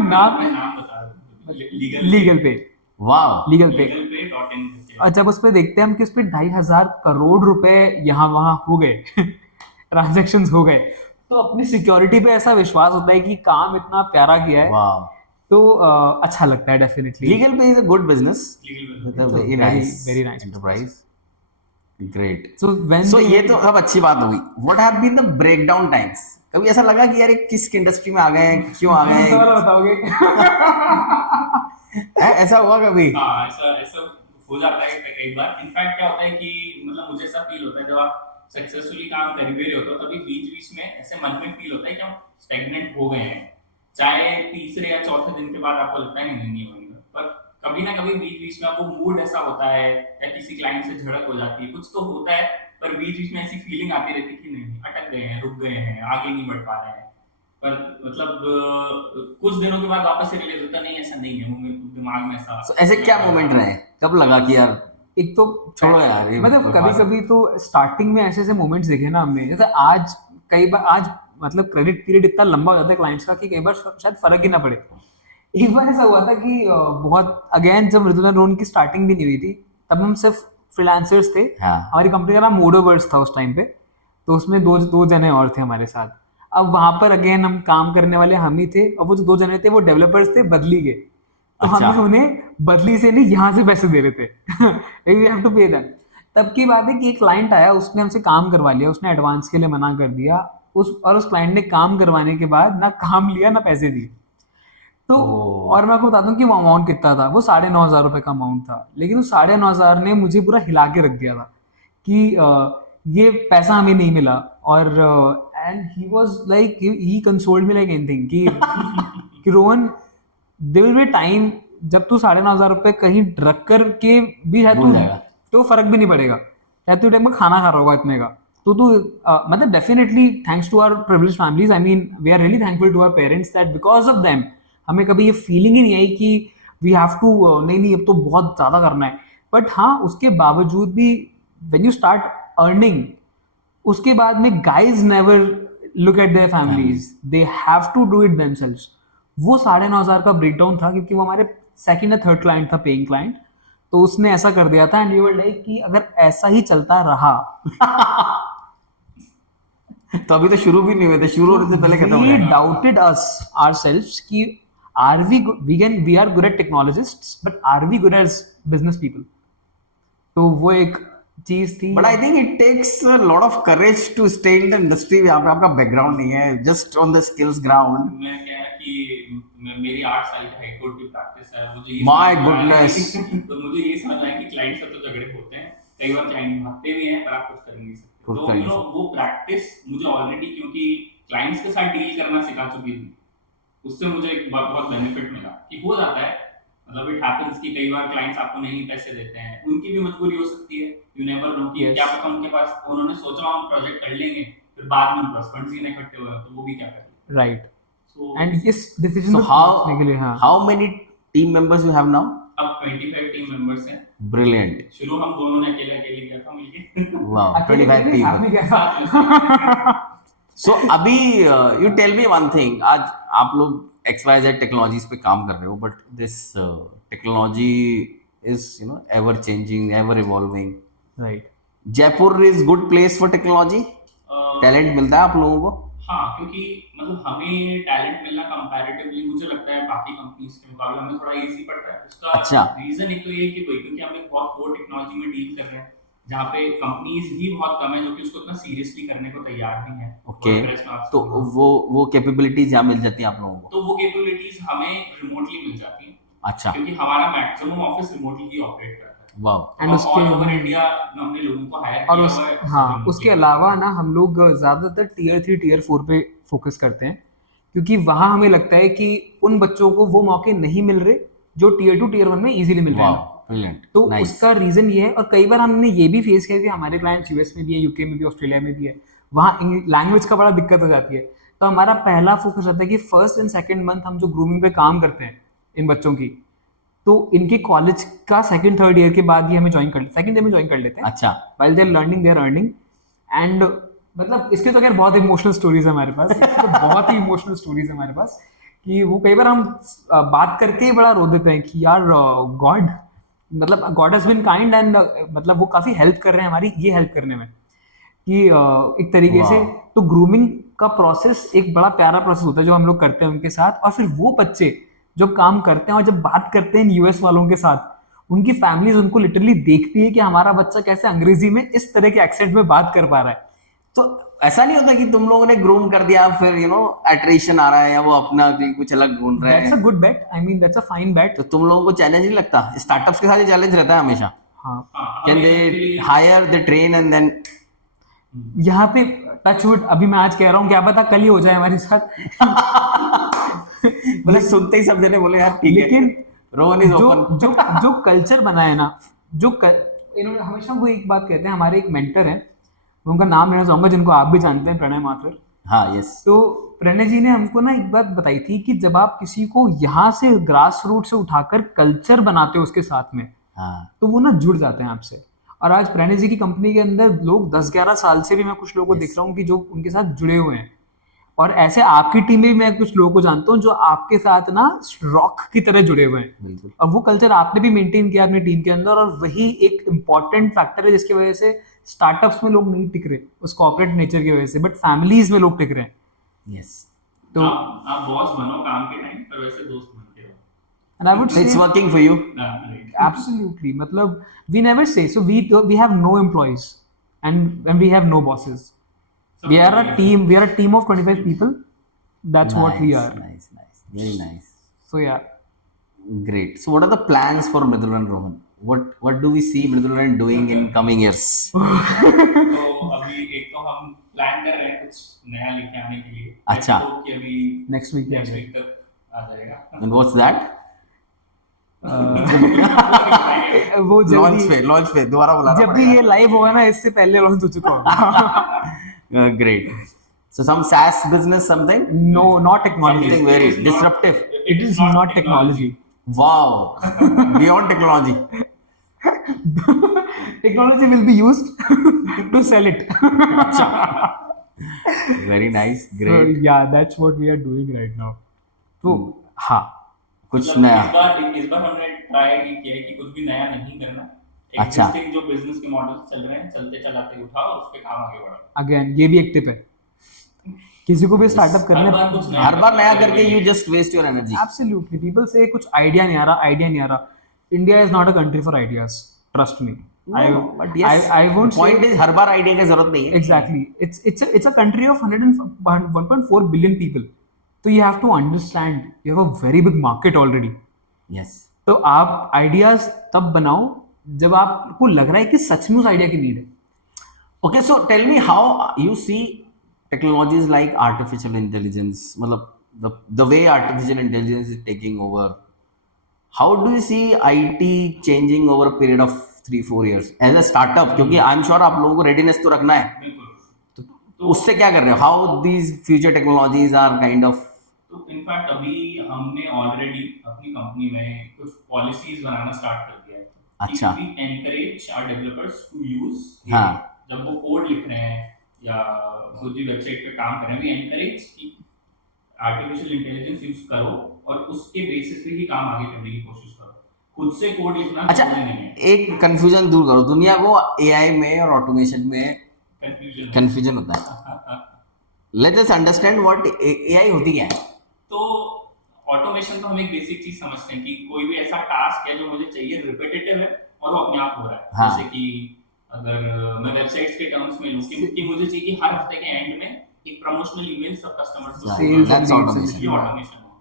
नाम बता दो। लीगल पे। Wow. लीगल पे। .in और जब उस पर देखते हैं हम कि उस पर 2,500 करोड़ रुपए यहाँ वहाँ हो गए ट्रांजैक्शंस हो गए, तो अपनी सिक्योरिटी पे ऐसा विश्वास होता है कि काम इतना प्यारा किया है। Wow. तो अच्छा लगता है definitely. Legal Pay is a good business. Legal It's a very nice very nice enterprise. Great. So when सो ये तो अब अच्छी बात हुई. What have been the breakdown times? कभी ऐसा लगा कि यार ये किस इंडस्ट्री में आ गए, क्यों आ गए? सवाल बताओगे? ऐसा हुआ कभी? हाँ, ऐसा ऐसा हो जाता है कई बार. इनफैक्ट क्या होता है कि मतलब मुझे ऐसा फील होता है जब आप सक्सेसफुली काम कर भी रहे होते हो तभी बीच बीच में ऐसे मन में फील होता है कि हम स्टेगनेंट हो गए हैं. चाहे तीसरे या चौथे दिन के बाद आपको लगता है नहीं होंगे, पर कभी ना कभी बीच बीच में आपको मूड ऐसा होता है या किसी क्लाइंट से झड़प हो जाती है, कुछ तो होता है, पर बीच बीच में ऐसी फीलिंग आती रहती है कि नहीं, अटक गए हैं, रुक गए हैं, आगे नहीं बढ़ पा रहे हैं. पर मतलब कुछ दिनों के बाद वापस से रियलाइज होता नहीं, ऐसा नहीं है, वो मेरे दिमाग में ऐसा. So, ऐसे क्या मोमेंट रहे, कब लगा कि यार एक तो छोड़ो यार ये मतलब कभी कभी तो स्टार्टिंग में ऐसे ऐसे मोमेंट्स देखे ना हमने, जैसे आज कई बार आज मतलब क्रेडिट पीरियड इतना लंबा हो जाता है क्लाइंट्स का कि कई बार शायद फर्क ही ना पड़े. एक बार ऐसा हुआ था कि बहुत अगेन जब मृदुला रोन की स्टार्टिंग भी नहीं हुई थी तब हम सिर्फ फ्रीलांसर्स थे. हाँ. हमारी कंपनी का नाम मोडोवर्स था उस टाइम पे, तो उसमें दो जने और थे हमारे साथ. अब वहां पर अगेन हम काम करने वाले हम ही थे, और वो जो 2 जने थे वो डेवलपर्स थे, बदली गए. तो अच्छा. हमें उन्हें बदली से नहीं यहाँ से पैसे दे रहे थे. We have to pay them. तब की बात है कि एक क्लाइंट आया, उसने हमसे काम करवा लिया, उसने एडवांस के लिए मना कर दिया. उस क्लाइंट ने काम करवाने के बाद ना काम लिया ना पैसे दिए. तो ओह. और मैं आपको बताता हूँ कि वो अमाउंट कितना था. वो 9,500 रुपए का अमाउंट था, लेकिन उस 9,500 ने मुझे पूरा हिला के रख दिया था कि ये पैसा हमें नहीं मिला. और and he was like he consoled me like anything कि Rohan there will be time जब तू 9,500 रुपए कहीं रख कर के भी शायद भूल जाएगा. तो फर्क भी नहीं पड़ेगा, शायद तू टाइम में खाना खा रहा होगा इतने का. तो तू मतलब definitely thanks to our privileged families, I mean we are really thankful to our parents that because of them हमें कभी ये फीलिंग ही नहीं आई कि वी हैव टू नहीं अब तो बहुत ज़्यादा करना है. बट हाँ, उसके बावजूद भी व्हेन यू स्टार्ट अर्निंग, उसके बाद में guys never look at their families, they have to do it themselves. वो 9,500 का ब्रेकडाउन था क्योंकि वो हमारे सेकंड या थर्ड क्लाइंट था, पेइंग क्लाइंट. तो उसने ऐसा कर दिया था एंड वी वर लाइक कि अगर ऐसा ही चलता रहा तो अभी तो शुरू भी नहीं हुए थे, शुरू होने से पहले खत्म हो we जाएगा. doubted us ourselves कि are we are good at technologists but are we good as business people. तो वो एक चीज थी. But I think it takes a lot of courage to stay in the industry यहाँ पे आपका बैकग्राउंड नहीं है, just on the skills ground. मैं क्या है कि मेरी 8 साल की हाई कोर्ट की प्रैक्टिस है, मुझे ये My समझ में आया goodness. तो मुझे ये समझ आया कि क्लाइंट से तो झगड़े होते हैं, कई बार क्लाइंट भागते भी हैं, पर आप कुछ कर नहीं सकते. कुछ तो कर नहीं वो प्रैक्टिस मुझे ऑलरेडी, क्योंकि क्लाइंट्स के साथ डील करना सिखा चुकी थी, उससे मुझे एक बहुत बेनिफिट मिला कि हो जाता है. मतलब इट हैपेंस कि कई बार क्लाइंट्स आपको नहीं पैसे देते हैं, उनकी भी मजबूरी हो सकती है, यू नेवर नो कि Yes. क्या पता उनके पास उन्होंने सोचा हम प्रोजेक्ट कर लेंगे, फिर बाद में उनके पास फंड्स ही नहीं इकट्ठे हुए तो वो भी क्या करें. राइट. सो एंड इस डिसीजन So को how सोचने के लिए हाँ how many team members you have now? अब 25 टीम मेंबर्स हैं. Brilliant. शुरू हम दोनों ने अकेले अकेले किया था मिलके. Wow. अकेले 25 अकेले साथ में people. क्या? साथ में. So अभी you tell me one thing. आज आप लोग XYZ टेक्नोलॉजीज पे काम कर रहे हो, but this technology is ever changing, ever evolving. Right. Jaipur is good place for technology. Talent मिलता है आप लोगों को? हाँ, क्योंकि मतलब हमें टैलेंट मिलना कंपैरेटिवली मुझे लगता है बाकी कंपनीज के मुकाबले हमें थोड़ा इजी पड़ता है. उसका अच्छा. रीजन एक तो ये कि क्योंकि हम एक बहुत कोर टेक्नोलॉजी में डील कर रहे हैं जहाँ पे कंपनीज ही बहुत कम है जो कि उसको इतना सीरियसली करने को तैयार नहीं है. ओके. WordPress में आप तो वो कैपेबिलिटीज यहाँ मिल जाती है आप लोगों को? तो वो कैपेबिलिटीज हमें रिमोटली मिल जाती हैं. अच्छा. क्योंकि हमारा मैक्सिमम ऑफिस रिमोटली ही ऑपरेट करता है. वाह. एंड ऑल उसके ओवर इंडिया हमने लोगों को हायर और किया उस हुआ है. हाँ remotely. उसके अलावा ना हम लोग ज़्यादातर टीयर 3 टीयर 4 पे फोकस करते हैं, क्योंकि वहाँ हमें लगता है कि उन बच्चों को वो मौके नहीं मिल रहे जो टीयर 2 टीयर 1 में इजीली मिल रहे वाह. हैं. ब्रिलियंट. तो नाइस. उसका रीजन ये है. और कई बार हमने ये भी फेस किया कि हमारे क्लाइंट्स यूएस में भी है, यूके में भी, ऑस्ट्रेलिया में भी है, वहाँ लैंग्वेज का बड़ा दिक्कत हो जाती है. तो हमारा पहला फोकस रहता है कि फर्स्ट एंड सेकंड मंथ हम जो ग्रूमिंग पे काम करते हैं इन बच्चों की, तो इनके कॉलेज का सेकंड थर्ड ईयर के बाद ही हमें सेकंड ईयर में ज्वाइन कर लेते हैं. अच्छा. while they're learning they're earning. and मतलब इसके तो खैर बहुत इमोशनल स्टोरीज है हमारे पास. तो बहुत ही इमोशनल स्टोरीज है हमारे पास कि वो कई बार हम बात करके ही बड़ा रो देते हैं कि यार गॉड, मतलब god has been kind and मतलब वो काफी हेल्प कर रहे हैं हमारी ये हेल्प करने में कि एक तरीके से. Wow. तो ग्रूमिंग का प्रोसेस एक बड़ा प्यारा प्रोसेस होता है जो हम लोग करते हैं उनके साथ. और फिर वो बच्चे जो काम करते हैं और जब बात करते हैं यूएस वालों के साथ, उनकी फैमिलीज उनको लिटरली देखती है कि हमारा बच्चा कैसे अंग्रेजी में इस तरह के एक्सेंट में बात कर पा रहा है. तो ऐसा नहीं होता कि तुम लोगों ने ग्रूम कर दिया, फिर एट्रेशन आ रहा है या वो अपना कुछ अलग ढूंढ रहे दैट्स अ हैं, good bet. I mean that's a fine bet. तो तुम लोगों को चैलेंज नहीं लगता? स्टार्टअप्स के साथ ये चैलेंज रहता है हमेशा. हाँ, हाँ, कैन हमें दे actually- hire, they train and then यहाँ पे टचवुड अभी मैं आज कह रहा हूँ, क्या पता कल ही हो जाए हमारे साथ. मतलब सुनते ही सब जने बोले यार ठीक है, लेकिन रोहन इज जो ओपन. जो जो कल्चर बना है ना, इन्होंने हमेशा वो एक बात कहते हैं. हमारे एक मेंटर हैं, उनका नाम लेना चाहूंगा, जिनको आप भी जानते हैं, प्रणय माथुर. हाँ, यस. तो प्रणय जी ने हमको ना एक बात बताई थी कि जब आप किसी को यहाँ से ग्रास रूट से उठाकर कल्चर बनाते हो उसके साथ में, हाँ, तो वो ना जुड़ जाते हैं आपसे. और आज प्रणय जी की कंपनी के अंदर लोग 10-11 साल से भी मैं कुछ लोगों को देख रहा हूँ कि जो उनके साथ जुड़े हुए हैं. और ऐसे आपकी टीम में भी मैं कुछ लोगों को जानता हूँ जो आपके साथ ना रॉक की तरह जुड़े हुए हैं. बिल्कुल. और वो कल्चर आपने भी मेंटेन किया अपनी टीम के अंदर, और वही एक इम्पॉर्टेंट फैक्टर है जिसकी वजह से स्टार्टअप्स में लोग नहीं टिक रहे उस कॉर्पोरेट नेचर की वजह से, बट फैमिलीज में लोग टिक रहे हैं. यस. तो आप बॉस बनो काम के टाइम पर, वैसे दोस्त बनते हो. and I would it's say working for you. Right. absolutely, मतलब we never say so. We have no employees and we have no bosses. We are a team. We are a team of 25 people. That's what we are. Nice, very nice. So yeah. Great. So, what are the plans for Mridul and Rohan? What do we see Mridul and doing in coming years? तो अभी एक तो हम plan कर रहे हैं कुछ नया लेके आने के लिए. अच्छा. I hope कि अभी Next week. नेक्स्ट वीक तक आ जाएगा. And what's that? वो Launch जल्दी पे दोबारा बुलाना जब भी ये लाइव होगा ना, इससे पहले लॉन्च हो चुका होगा. Great. So, some SaaS business, something? No, not technology. Something very disruptive. It is not technology. Wow. Beyond technology. Technology will be used to sell it. Very nice. So Great. yeah, that's what we are doing right now. तो हाँ, कुछ मतलब नया. इस बार हमने try किया है कि कुछ भी नया नहीं करना. अच्छा. Existing जो बिजनेस के मॉडल चल रहे हैं, चलते चलाते उठाओ और उस पे काम आगे बढ़ाओ. अगेन ये भी एक टिप है, किसी को भी स्टार्टअप करने. हर बार कुछ हर बार नया करके you just waste your energy. Absolutely, people say कुछ आइडिया नहीं आ रहा. India is not a country for ideas. Trust me. No, but yes, I won't the point say is her bar idea की जरूरत नहीं है. exactly. It's a country of 1.4 billion people. So you have to understand you have a very big market already. Yes. तो आप ideas तब बनाओ जब आपको लग रहा है कि सच में उस आइडिया की नीड है. Okay, so tell me how you see technologies like artificial intelligence, मतलब the way artificial intelligence is taking over. How do you see IT changing over a period of 3-4 years as a startup? क्योंकि I'm sure आप लोगों को readiness तो रखना है. बिल्कुल. तो उससे क्या कर रहे हो? How these future technologies are kind of. तो इनफैक्ट अभी हमने ऑलरेडी अपनी कंपनी में कुछ पॉलिसीज बनाना स्टार्ट कर दिया है. अच्छा. We encourage our developers to use. हाँ. जब वो कोड लिख रहे हैं या खुद भी वेबसाइट पे काम कर रहे हैं, वी एनकरेज कि आर्टिफिशियल इंटेलिजेंस यूज करो और उसके बेसिस पे ही काम आगे करने की कोशिश करो. खुद से कोड लिखना अच्छा, जरूरी नहीं है. एक कंफ्यूजन दूर करो. दुनिया को AI में और ऑटोमेशन में कंफ्यूजन होता है. Let's just understand what AI होती क्या है. तो ऑटोमेशन तो हम एक बेसिक चीज समझते हैं कि कोई भी ऐसा टास्क है जो मुझे चाहिए, रिपीटेटिव है और वो अपने आप हो रहा है. हाँ. जैसे कि अगर मैं वेबसाइट्स के टर्म्स में लूं कि मुझे चाहिए कि हर हफ्ते के एंड में एक प्रमोशनल ईमेल सब कस्टमर्स को Sales That's and automation. leads. ये ऑटोमेशन हो.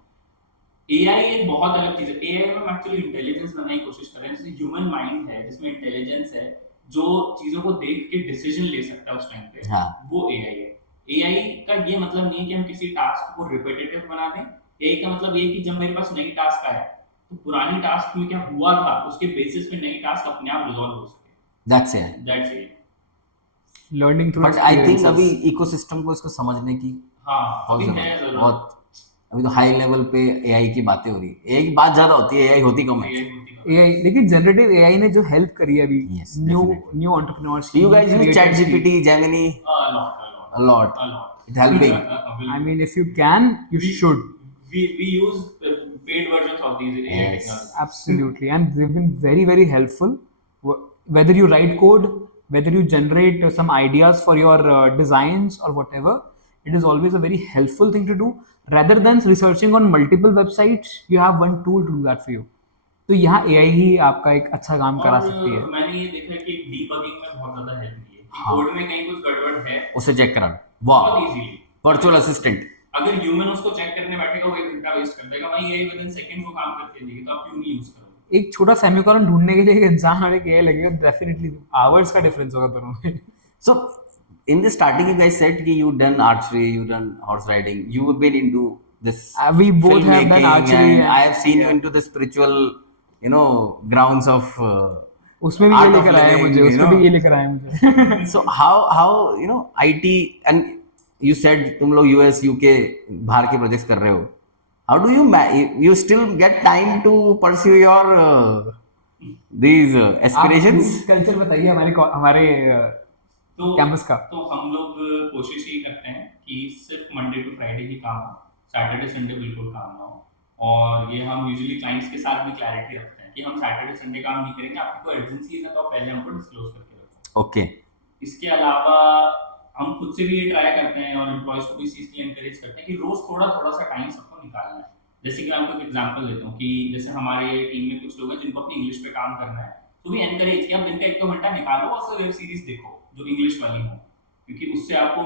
AI एक बहुत अलग चीज है. AI में हम एक्चुअली इंटेलिजेंस बनाने की कोशिश कर रहे हैं. जैसे ह्यूमन माइंड है जिसमें इंटेलिजेंस है, जो चीजों को देख के डिसीजन ले सकता है उस टाइम पे, हाँ. वो AI है. AI का ये मतलब नहीं है कि हम किसी टास्क को रिपीटेटिव बना दें. AI का मतलब ये है कि जब मेरे पास नई टास्क आया तो पुरानी टास्क में क्या हुआ था उसके बेसिस पे नई टास्क अपने आप रिजॉल्व हो सके. That's it. That's it. Learning through but I think अभी इकोसिस्टम को इसको समझने की हाँ, बहुत अभी है जरूरत है. जरूरत. बहुत. अभी तो हाई लेवल पे AI की बातें हो रही है. AI की बात ज्यादा होती है, AI होती कम है. AI होती है. AI, लेकिन जनरेटिव AI ने जो हेल्प करी है अभी Yes, new definitely. Entrepreneurs So you guys use ChatGPT, Gemini A lot. a lot. A lot. It's helping. I mean, if you can, you should. We use the paid versions of these AI Yes. technologies. Absolutely, and they've been very, very helpful. Whether you write code, whether you generate some ideas for your designs or whatever, it is always a very helpful thing to do. Rather than researching on multiple websites, you have one tool to do that for you. तो यहाँ AI ही आपका एक अच्छा काम करा और सकती है। मैंने ये देखा है कि डीबगिंग में बहुत ज्यादा हेल्प की है कि हाँ। कोड में कहीं कुछ गड़बड़ है उसे चेक करा, वाह, बहुत इजीली। Virtual assistant. अगर ह्यूमन उसको चेक करने बैठेगा वो 1 घंटा वेस्ट कर देगा, वहीं ये विद इन सेकंड वो काम करके देगी, तो आप क्यों नहीं यूज करोगे? एक छोटा सेमीकोलन ढूंढने के लिए एक इंसान और एक एआई लगेगा, डेफिनेटली आवर्स का डिफरेंस होगा दोनों में। So in the starting, you guys said कि you done archery, you done horse riding, you have been into this We both have done filmmaking, archery and and- I have seen you yeah. into the spiritual, you know, grounds of उसमें भी ये art of लेकर आया है living, मुझे, you उसमें know. भी ये लेकर आया है मुझे। So how you know IT, and you said तुम लोग US UK बाहर के प्रोजेक्ट्स कर रहे हो, how do you still get time to pursue your these aspirations? Culture बताइए हमारे तो कैंपस का। तो हम लोग कोशिश ये करते हैं कि सिर्फ मंडे टू फ्राइडे ही काम हो, सैटरडे संडे बिल्कुल काम ना हो। और ये हम यूजुअली क्लाइंट्स के साथ भी क्लैरिटी रखते हैं कि हम सैटरडे संडे काम नहीं करेंगे, आपकी कोई अर्जेंसी है तो आप पहले हमको डिस्क्लोज करके रखो। Okay. इसके अलावा हम खुद से भी ये ट्राई करते हैं और एम्प्लॉयज को भी इस चीज़ के लिए एनकरेज करते हैं कि रोज थोड़ा थोड़ा सा टाइम सबको निकालना है। जैसे कि मैं आपको एक एग्जांपल देता हूँ कि जैसे हमारे टीम में कुछ लोग हैं जिनको अपनी इंग्लिश पे काम करना है, तो भी एनकरेज कि आप दिन का 1-2 घंटा निकालो और सिर्फ वेब सीरीज देखो जो इंग्लिश वाली हो, क्योंकि उससे आपको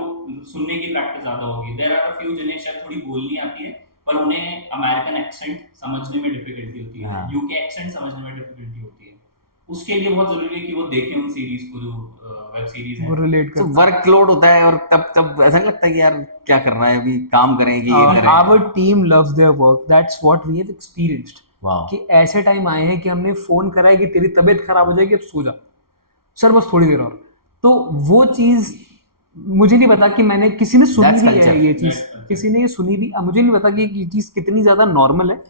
सुनने की प्रैक्टिस ज्यादा होगी। देयर आर अ फ्यू जिन्हें शायद थोड़ी बोलनी आती है पर उन्हें अमेरिकन एक्सेंट समझने में डिफिकल्टी होती है, हाँ। यूके एक्सेंट समझने में डिफिकल्टी होती है। उसके लिए बहुत जरूरी है कि वो देखें उन सीरीज को जो वेब सीरीज वो है। रिलेट So कर। वर्कलोड होता है और तब ऐसा नहीं लगता कि यार क्या कर रहा है अभी, काम करें कि ये करें? Our team loves their work. That's what we have experienced. वाह, कि ऐसे टाइम आए हैं कि हमने फोन करा है कि तेरी तबीयत खराब हो जाएगी, अब सो जा सर, बस थोड़ी देर और। तो वो चीज मुझे नहीं पता कि मैंने किसी ने सुनी That's भी है culture. ये चीज, That's culture. किसी ने ये सुनी भी, मुझे नहीं पता कि ये चीज कितनी ज्यादा नॉर्मल है,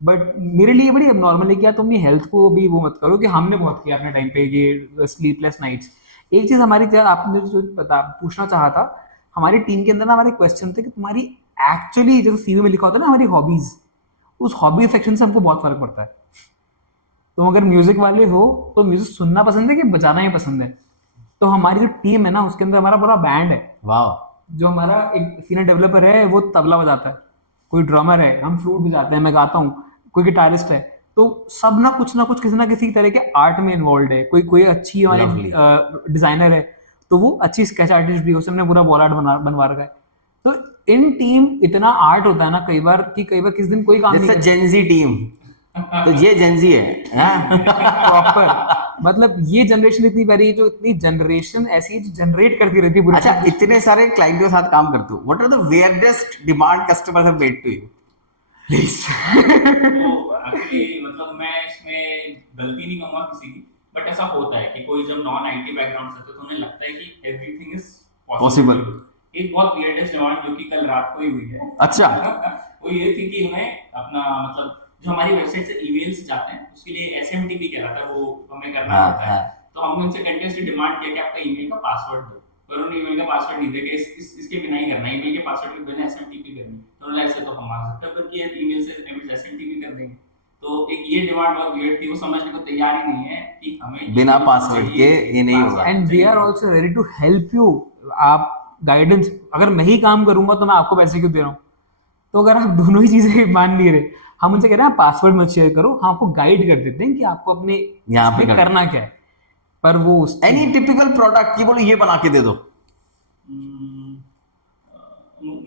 बट मेरे लिए बड़ी नॉर्मल है कि यार तुम ये हेल्थ को भी वो मत करो, कि हमने बहुत किया अपने टाइम पे ये स्लीपलेस नाइट्स। एक चीज हमारी आपने जो पूछना चाहा था, हमारी टीम के अंदर ना हमारे क्वेश्चन थे कि तुम्हारी एक्चुअली जैसे सीवी में लिखा होता है ना हमारी हॉबीज, उस हॉबी सेक्शन से हमको बहुत फर्क पड़ता है। तुम अगर म्यूजिक वाले हो तो म्यूजिक सुनना पसंद है कि बजाना ही पसंद है? तो हमारी जो टीम है ना उसके अंदर हमारा पूरा बैंड है। वाह, जो हमारा एक सीनियर डेवलपर है वो तबला बजाता है, कोई ड्रमर है, हम फ्लूट बजाते हैं, मैं गाता हूँ, कोई गिटारिस्ट है। तो सब ना कुछ किसी ना किसी तरह के आर्ट में इन्वॉल्व है। कोई अच्छी हमारी Lovely. डिजाइनर है तो वो अच्छी स्केच आर्टिस्ट भी है, उसने पूरा वॉल आर्ट बनवा रखा है। तो इन टीम इतना आर्ट होता है ना कई बार किस दिन कोई काम That's नहीं a Gen Z team. तो ये Gen Z है, हाँ? प्रॉपर। मतलब ये जनरेशन इतनी प्यारी है, जो इतनी जनरेशन ऐसी है जो जनरेट करती रहती है बुरी अच्छा, चीज़ें। इतने सारे क्लाइंट के साथ काम करते हो, what are the weirdest demand customers have made to you? Please. तो एक्चुअली मतलब मैं इसमें गलती नहीं कहूंगा किसी की, बट ऐसा होता है कि कोई जब नॉन आईटी बैकग्राउंड से तो उन्हें लगता है कि एवरीथिंग इज Possible. एक बहुत weirdest डिमांड जो कि कल रात को ही हुई है। अच्छा। वो ये थी कि उन्हें अपना मतलब जो हमारी वेबसाइट से ईमेल्स जाते हैं उसके लिए एसएमटीपी कहलाता है, वो हमें करना हाँ, होता है। हाँ। तो हमने उनसे कंटिन्यूसली डिमांड किया कि आपका ईमेल का पासवर्ड दो, पर उन्होंने ईमेल का पासवर्ड नहीं दिया कि इसके बिना ही करना है, ईमेल के पासवर्ड के बिना एसएमटीपी करनी। तो उन्होंने ऐसे तो हम आ सकते हैं कि ईमेल से एसएमटीपी कर देंगे। तो एक ये डिमांड बहुत वियर्ड थी, वो समझने को तैयार ही नहीं है कि हमें बिना पासवर्ड के ये नहीं होगा। And we are also ready to help you. आप गाइडेंस, अगर मैं ही काम करूंगा तो मैं आपको पैसे क्यों दे रहा हूँ? तो अगर आप दोनों ही चीजें मान नहीं रहे, हम उनसे कह रहे हैं पासवर्ड मत शेयर करो, हम आपको गाइड कर देते हैं कि आपको अपने यहाँ पे इसमें करना क्या है। पर वो एनी टिपिकल प्रोडक्ट, ये बोलो ये बना के दे दो।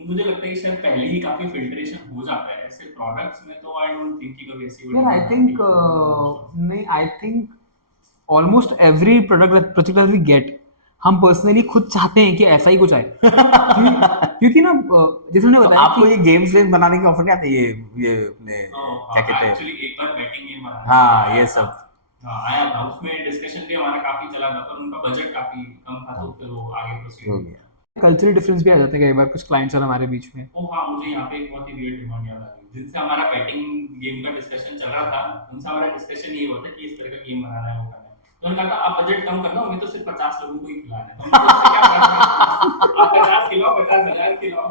मुझे लगता है कि शायद पहले ही काफी फिल्ट्रेशन हो जाता है ऐसे प्रोडक्ट्स में, तो आई डोंट थिंक कि कभी ऐसी यार आई थिंक नहीं, I think almost every project that we get, हम पर्सनली खुद चाहते हैं कि ऐसा ही कुछ आए। क्योंकि ना जैसे उन्होंने तो बताया आपको कि ये गेम्स वेम बनाने के ऑफर नहीं आते? ये अपने क्या कहते हैं, एक्चुअली एक बार बैटिंग गेम बना, हाँ ये सब आया था, उसमें डिस्कशन भी हमारा काफी चला था, पर उनका बजट काफी कम था, तो फिर वो आगे प्रोसीड हो हो गया। गया। कल्चरल डिफरेंस भी आ जाते हैं कई बार कुछ क्लाइंट्स और हमारे बीच में। ओ हाँ, मुझे यहाँ पे एक बहुत ही वियर्ड डिमांड याद आ रही है, जिनसे हमारा बैटिंग गेम का डिस्कशन चल रहा था, उनसे हमारा डिस्कशन ये होता है कि इस तरह का गेम बनाना है, वो करना है। तो उन्होंने कहा था आप बजट कम कर दो, हमें तो सिर्फ 50 लोगों को ही खिलाना है। तो हमने कहा, उससे क्या फर्क पड़ता है? आप 50 खिलाओ, 50,000 खिलाओ।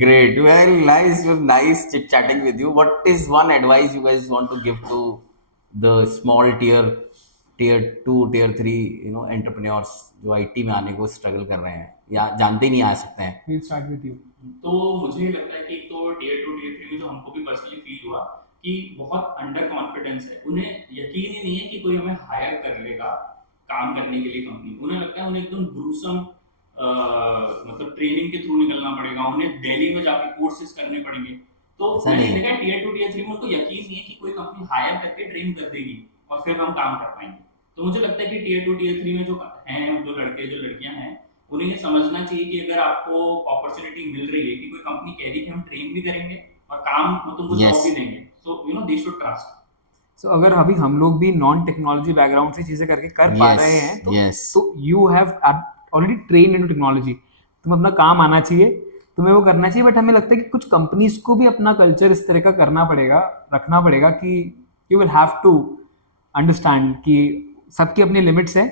Great. Well, nice. It was nice chit chatting with you. What is one advice you guys want to give to the small tier 2, tier 3, entrepreneurs जो आईटी में आने को स्ट्रगल कर रहे हैं या जानते ही नहीं आ सकते हैं? We'll start with you. तो मुझे लगता है कि एक तो टियर 2 टियर 3 में जो हमको भी पर्सनली फील हुआ कि बहुत अंडर कॉन्फिडेंस है, उन्हें यकीन ही नहीं है कि कोई हमें हायर कर लेगा काम करने के लिए कंपनी। उन्हें लगता है उन्हें एकदम ग्रूसम मतलब ट्रेनिंग के थ्रू निकलना पड़ेगा, उन्हें दिल्ली में जाके कोर्सेज करने पड़ेंगे। तो ऐसा मैंने नहीं है। देखा टियर 2 टियर 3 में उनको यकीन नहीं है कि कोई कंपनी हायर करके ट्रेन कर देगी और फिर हम काम कर पाएंगे। तो मुझे लगता है कि टियर 2 टियर 3 में जो हैं, जो लड़के जो लड़कियां हैं, उन्हें ये समझना चाहिए कि अगर आपको अपॉर्चुनिटी मिल रही है कि कोई कंपनी कह रही है कि हम ट्रेन भी करेंगे और काम मतलब तुमको Yes. जॉब भी देंगे, so you know they should trust. So अगर अभी हम लोग भी नॉन टेक्नोलॉजी बैकग्राउंड से चीजें करके कर पा Yes, रहे हैं yes. तो you have already train in technology, तुम्हें अपना काम आना चाहिए, तुम्हें वो करना चाहिए। बट हमें लगता है कि कुछ कंपनीज को भी अपना कल्चर इस तरह का करना पड़ेगा, रखना पड़ेगा कि you will have to understand कि सबकी अपनी लिमिट्स है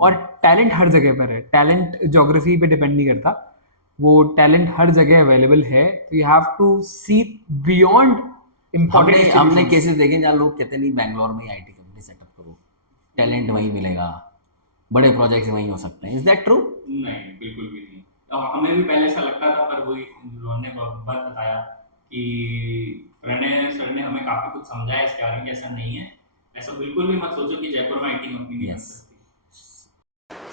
और टैलेंट हर जगह पर है। टैलेंट ज्योग्राफी पे डिपेंड नहीं करता, वो टैलेंट हर जगह अवेलेबल है। तो you have to see beyond हमने इम्पोर्टेंट हमने केसेस देखे जहाँ लोग कहते नहीं बैंगलोर में आईटी कंपनी सेटअप करो, टैलेंट वहीं मिलेगा, बड़े प्रोजेक्ट्स वहीं हो सकते हैं। Is that true? नहीं, बिल्कुल भी नहीं। हमें भी पहले ऐसा लगता था, पर वही उन्होंने बात बताया कि प्रणय सर ने हमें काफी कुछ समझाया इसके बारे में कि ऐसा नहीं है। ऐसा बिल्कुल भी मत सोचो कि जयपुर में आईटी कंपनी नहीं बन Yes. सकती।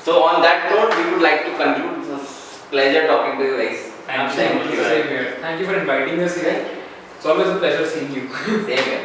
So on that note, we would like to conclude. It was pleasure talking to you guys. Thank you so much. Thank you for inviting us here. It's always a pleasure seeing you. Same here.